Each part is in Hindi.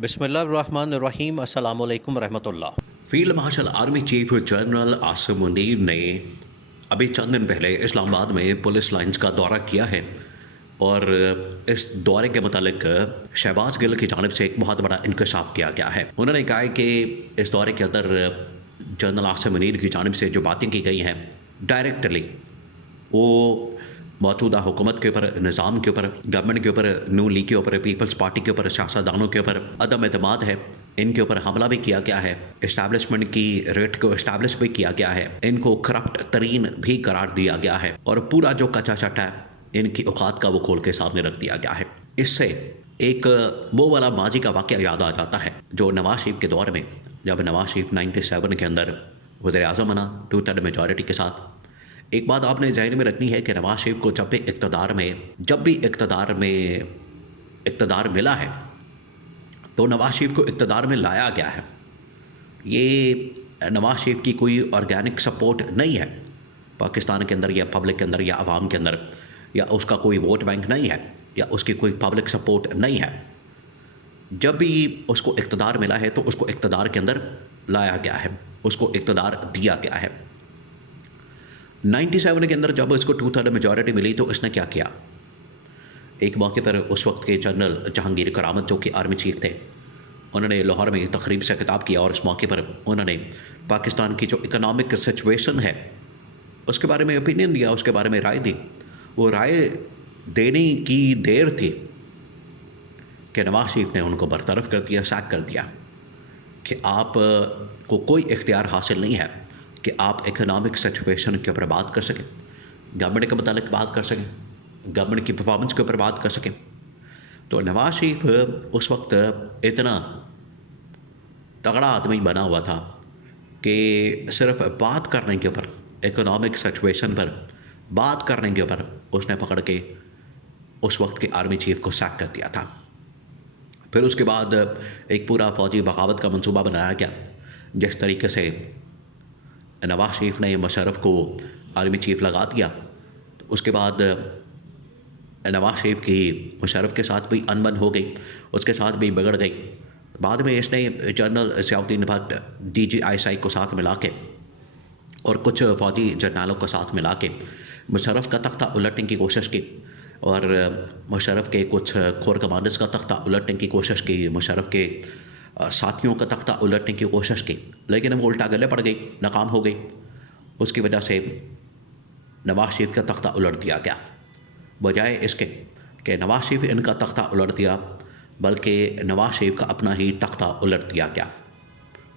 बिस्मिल्लाहिर्रहमानिर्रहीम अस्सलामु अलैकुम रहमतुल्लाह। Field marshal army chief general Asim Munir ने अभी चंद दिन पहले इस्लामाबाद में पुलिस लाइंस का दौरा किया है और इस दौरे के मुतालिक शहबाज गिल की जानिब से एक बहुत बड़ा इंकशाफ किया गया है। उन्होंने कहा है कि इस दौरे के अंदर जनरल आसिम मुनीर की जानिब से जो बातें की गई हैं डायरेक्टली वो मौजूदा हुकूमत के ऊपर, निज़ाम के ऊपर, गवर्नमेंट के ऊपर, नून लीग के ऊपर, पीपल्स पार्टी के ऊपर, सियासतदानों के ऊपर अदम एतमाद है। इनके ऊपर हमला भी किया गया है, इस्टेब्लिशमेंट की रेट को इस्टेब्लिश भी किया गया है, इनको करप्ट तरीन भी करार दिया गया है और पूरा जो कच्चा चट्टा है इनकी औकात का वो खोल के सामने रख दिया गया है। इससे एक वो वाला माजी का वाक़या याद आ जाता है जो नवाज शरीफ के दौर में, जब नवाज शरीफ 97 के अंदर वज़ीर आज़म बना 2/3 मेजॉरिटी के साथ। एक बात आपने जहन में रखनी है कि नवाज शरीफ को जब भी इक़्तिदार मिला है तो नवाज शरीफ को इक़्तिदार में लाया गया है। ये नवाज शरीफ की कोई ऑर्गेनिक सपोर्ट नहीं है पाकिस्तान के अंदर या पब्लिक के अंदर या आवाम के अंदर, या उसका कोई वोट बैंक नहीं है या उसकी कोई पब्लिक सपोर्ट नहीं है। जब भी उसको इक़्तिदार मिला है तो उसको इक़्तिदार के अंदर लाया गया है, उसको इक़्तिदार दिया गया है। 97 के अंदर जब इसको 2/3 मेजॉरिटी मिली तो इसने क्या किया, एक मौके पर उस वक्त के जनरल जहांगीर करामत जो कि आर्मी चीफ थे, उन्होंने लाहौर में तकरीब से खिताब किया और इस मौके पर उन्होंने पाकिस्तान की जो इकोनॉमिक सिचुएशन है उसके बारे में ओपिनियन दिया, उसके बारे में राय दी। वो राय देने की देर थी कि नवाज शरीफ ने उनको बरतरफ कर दिया, सैक कर दिया कि आप को कोई इख्तियार हासिल नहीं है कि आप इकोनॉमिक सिचुएशन के ऊपर बात कर सकें, गवर्नमेंट के मुतालिक बात कर सकें, गवर्नमेंट की परफॉर्मेंस के ऊपर बात कर सकें। तो नवाज शरीफ उस वक्त इतना तगड़ा आदमी बना हुआ था कि सिर्फ बात करने के ऊपर, इकोनॉमिक सिचुएशन पर बात करने के ऊपर उसने पकड़ के उस वक्त के आर्मी चीफ को सैक कर दिया था। फिर उसके बाद एक पूरा फ़ौजी बगावत का मंसूबा बनाया गया, जिस तरीके से नवाज शरीफ ने मुशर्रफ को आर्मी चीफ लगा दिया। तो उसके बाद नवाज शरीफ की मुशर्रफ के साथ भी अनबन हो गई, उसके साथ भी बिगड़ गई। बाद में इसने जनरल ज़ियाउद्दीन भट्ट DGI को साथ मिला के और कुछ फ़ौजी जर्नलों को साथ मिला के मुशर्रफ का तख्ता उलटने की कोशिश की और मुशर्रफ के कुछ कोर कमांडर्स का तख्ता उलटने की कोशिश की, मुशर्रफ के साथियों का तख्ता उलटने की कोशिश की, लेकिन वो उल्टा गले पड़ गई, नाकाम हो गई। उसकी वजह से नवाज शरीफ का तख्ता उलट दिया गया। बजाय इसके कि नवाज शरीफ इनका तख्ता उलट दिया, बल्कि नवाज शरीफ का अपना ही तख्ता उलट दिया गया।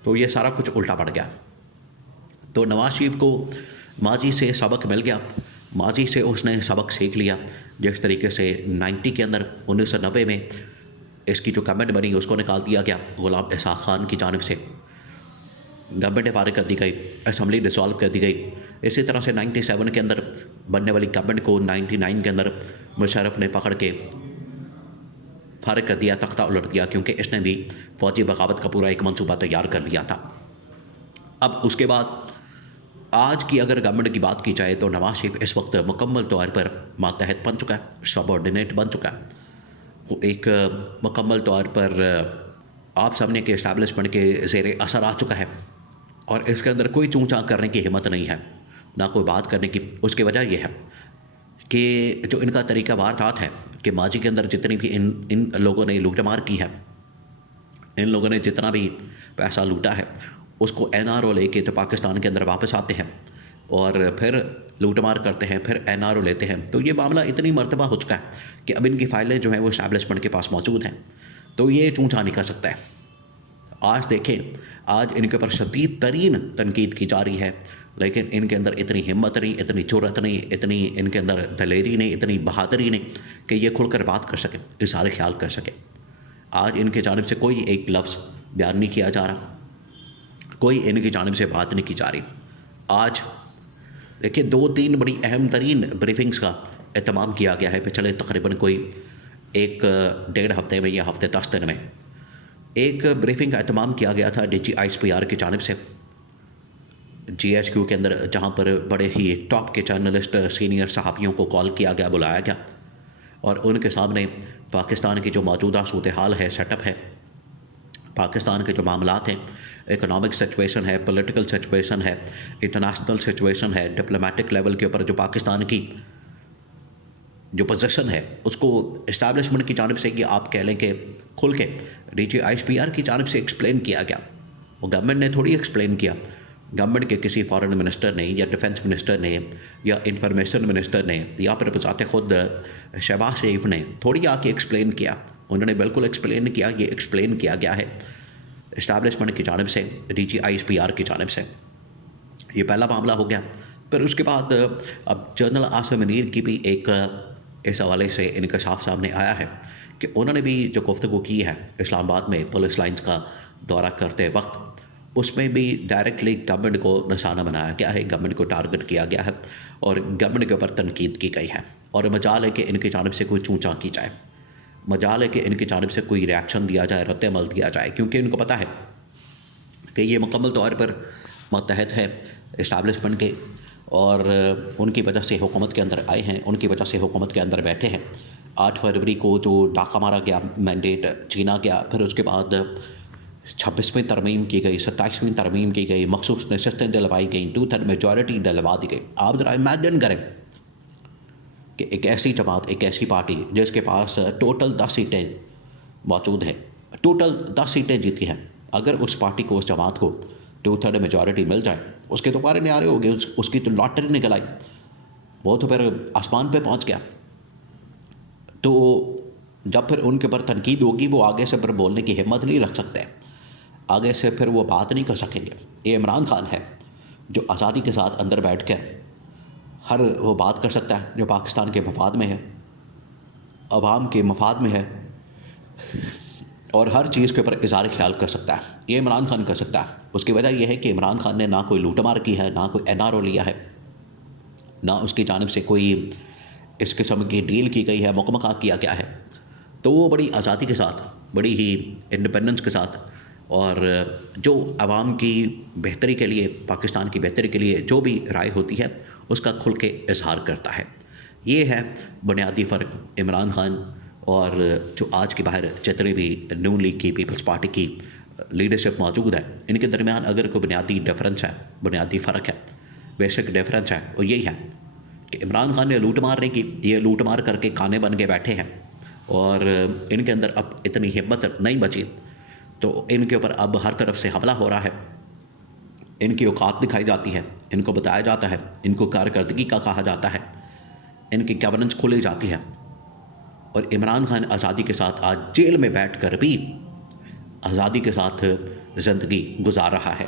तो ये सारा कुछ उल्टा पड़ गया। तो नवाज शरीफ को माजी से सबक मिल गया, माजी से उसने सबक सीख लिया। जिस तरीके से 90 के अंदर 1990 में इसकी जो गवर्नमेंट बनी उसको निकाल दिया गया गुलाम इसहाक खान की जानिब से, गवर्नमेंट फारिग कर दी गई, असम्बली डिसॉल्व कर दी गई। इसी तरह से 97 के अंदर बनने वाली गवर्नमेंट को 99 के अंदर मुशर्रफ ने पकड़ के फारिग कर दिया, तख्ता उलट दिया, क्योंकि इसने भी फ़ौजी बगावत का पूरा एक मंसूबा तैयार कर लिया था। अब उसके बाद आज की अगर गवर्नमेंट की बात की जाए तो नवाज शरीफ इस वक्त मुकम्मल तौर पर मातहत बन चुका है, सबऑर्डिनेट बन चुका है। वो एक मुकम्मल तौर पर आप सामने के इस्टेब्लिशमेंट के ज़ेरे असर आ चुका है और इसके अंदर कोई चूँ-चाँ करने की हिम्मत नहीं है, ना कोई बात करने की। उसकी वजह यह है कि जो इनका तरीका वारदात है कि माजी के अंदर जितनी भी इन लोगों ने लूटमार की है, इन लोगों ने जितना भी पैसा लूटा है उसको NRO लेके तो पाकिस्तान के अंदर वापस आते हैं और फिर लूटमार करते हैं, फिर NRO लेते हैं। तो ये मामला इतनी मरतबा हो चुका है कि अब इनकी फ़ाइलें जो हैं वो इस्टेब्लिशमेंट के पास मौजूद हैं, तो ये चूँ-चाँ नहीं कर सकता है। आज देखें, आज इनके ऊपर शदीद तरीन तनकीद की जा रही है, लेकिन इनके अंदर इतनी हिम्मत नहीं, इतनी जुर्रत नहीं, इतनी इनके अंदर दलेरी नहीं, इतनी बहादुरी नहीं कि ये खुलकर बात कर सकें, इज़हार ख्याल कर सकें। आज इनके जानिब से कोई एक लफ्ज़ बयान नहीं किया जा रहा, कोई इनकी जानिब से बात नहीं की जा रही। आज देखिए 2-3 बड़ी अहम तरीन ब्रीफिंग्स का एहतमाम किया गया है पिछले तकरीबन कोई 1-1.5 हफ़्ते में या हफ़्ते 10 दिन में। एक ब्रीफिंग का एहतमाम किया गया था DGISPR की जानिब से GHQ के अंदर, जहाँ पर बड़े ही टॉप के जर्नलिस्ट, सीनियर सहाफ़ियों को कॉल किया गया, बुलाया गया और उनके सामने पाकिस्तान की जो मौजूदा सूरत हाल है, सेटअप है, पाकिस्तान के जो मामलात हैं, इकोनॉमिक सिचुएशन है, पॉलिटिकल सिचुएशन है, इंटरनेशनल सिचुएशन है, डिप्लोमेटिक लेवल के ऊपर जो पाकिस्तान की जो पोजीशन है उसको इस्टेब्लिशमेंट की जानिब से कि आप कह लें कि खुल के DGISPR की जानिब से एक्सप्लेन किया गया। वो गवर्नमेंट ने थोड़ी एक्सप्लेन किया, गवर्नमेंट के किसी फॉरेन मिनिस्टर ने या डिफेंस मिनिस्टर ने या इंफॉर्मेशन मिनिस्टर ने या फिर बजाते खुद शहबाज शरीफ ने थोड़ी आके एक्सप्लेन किया। उन्होंने बिल्कुल एक्सप्लेन किया, ये एक्सप्लेन किया गया है इस्टेब्लिशमेंट की जानिब से, DGISPR की जानिब से। ये पहला मामला हो गया। फिर उसके बाद अब जनरल आसिम मुनीर की भी एक इस हवाले से इंकशाफ सामने आया है कि उन्होंने भी जो गुफ्तगू की है इस्लामाबाद में पुलिस लाइन्स का दौरा करते वक्त, उसमें भी डायरेक्टली गवर्नमेंट को निशाना बनाया गया है, गवर्नमेंट को टारगेट किया गया है और गवर्नमेंट के ऊपर तनकीद की गई है। और मजाल है कि इनकी जानिब से कोई चूँचा की जाए, मजाल है कि इनकी जानिब से कोई रिएक्शन दिया जाए, रद्द अमल दिया जाए, क्योंकि इनको पता है कि ये मुकम्मल तौर पर मुतहद है इस्टेब्लिशमेंट के और उनकी वजह से हुकूमत के अंदर आए हैं, उनकी वजह से हुकूमत के अंदर बैठे हैं। 8 फरवरी को जो डाका मारा गया, मैंडेट छीना गया, फिर उसके बाद 26वीं तरमीम की गई, 27वीं तरमीम की गई, मखसूस नशस्तें दिलवाई गई, 2/3 मेजॉरिटी दिलवा दी गई। आप ज़रा इमेजिन करें कि एक ऐसी जमात, एक ऐसी पार्टी जिसके पास टोटल 10 सीटें मौजूद हैं, टोटल 10 सीटें जीती हैं, अगर उस पार्टी को, उस जमात को 2/3 मेजॉरिटी मिल जाए, उसके तो बारे न्यारे हो गए, उसकी तो लॉटरी निकल आई, वो तो फिर आसमान पे पहुंच गया। तो जब फिर उनके ऊपर तनकीद होगी, वो आगे से फिर बोलने की हिम्मत नहीं रख सकते, आगे से फिर वो बात नहीं कर सकेंगे। ये इमरान खान है जो आज़ादी के साथ अंदर बैठ कर हर वो बात कर सकता है जो पाकिस्तान के मफाद में है, अवाम के मफाद में है, और हर चीज़ के ऊपर इज़हार ख्याल कर सकता है। ये इमरान खान कर सकता है। उसकी वजह यह है कि इमरान खान ने ना कोई लूटमार की है, ना कोई NRO लिया है, ना उसकी जानिब से कोई इस किस्म की डील की गई है, मुकमका किया गया है। तो वो बड़ी आज़ादी के साथ, बड़ी ही इंडिपेंडेंस के साथ, और जो आवाम की बेहतरी के लिए, पाकिस्तान की बेहतरी के लिए जो भी राय होती है उसका खुल के इजहार करता है। ये है बुनियादी फ़र्क इमरान खान और जो आज के बाहर जितने भी नून लीग की, पीपल्स पार्टी की लीडरशिप मौजूद है, इनके दरमियान अगर कोई बुनियादी डिफरेंस है, बुनियादी फ़र्क है, बेसिक डिफरेंस है, वो यही है कि इमरान खान ने लूट मार नहीं की, ये लूट मार करके खाने बन के बैठे हैं और इनके अंदर अब इतनी हिम्मत नहीं बची, तो इनके ऊपर अब हर तरफ से हमला हो रहा है, इनकी औकात दिखाई जाती है, इनको बताया जाता है, इनको कारकर्दगी का कहा जाता है, इनकी गवर्नेंस खोली जाती है। और इमरान खान आज़ादी के साथ आज जेल में बैठकर भी आज़ादी के साथ ज़िंदगी गुजार रहा है।